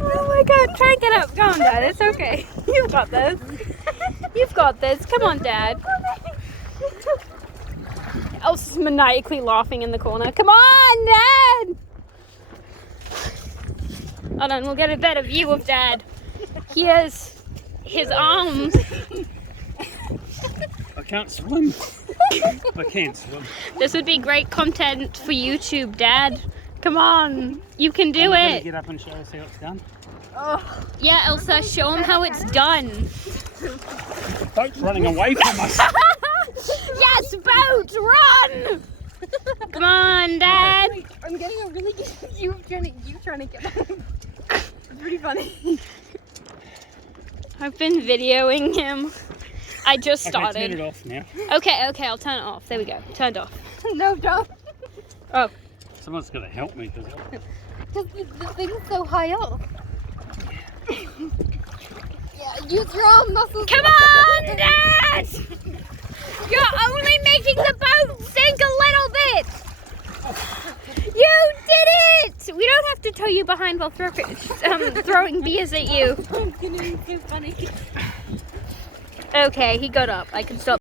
Oh my god, try and get up. Go on, Dad. It's okay. You've got this. You've got this. Come on, Dad. Elsa's maniacally laughing in the corner. Come on, Dad! Hold on, we'll get a better view of Dad. Here's his arms. I can't swim. I can't swim. This would be great content for YouTube, Dad. Come on, you can do it. Get up and show us how it's done. Oh. Yeah, Elsa, show him how it's done. The boat's running away from us. Yes, boat, run! Come on, Dad. Wait, I'm getting a really good you trying to get up. It's pretty funny. I've been videoing him. I just started. Okay, turn it off now. Okay, I'll turn it off. There we go. Turned off. No, don't. Oh. Someone's got to help me. Because the thing's so high up. Yeah, use your arm muscles. Come on, Dad! You're only making the boat sink a little bit. You did it! We don't have to tow you behind while throwing beers at you. I'm gonna be so funny. Okay, he got up. I can stop.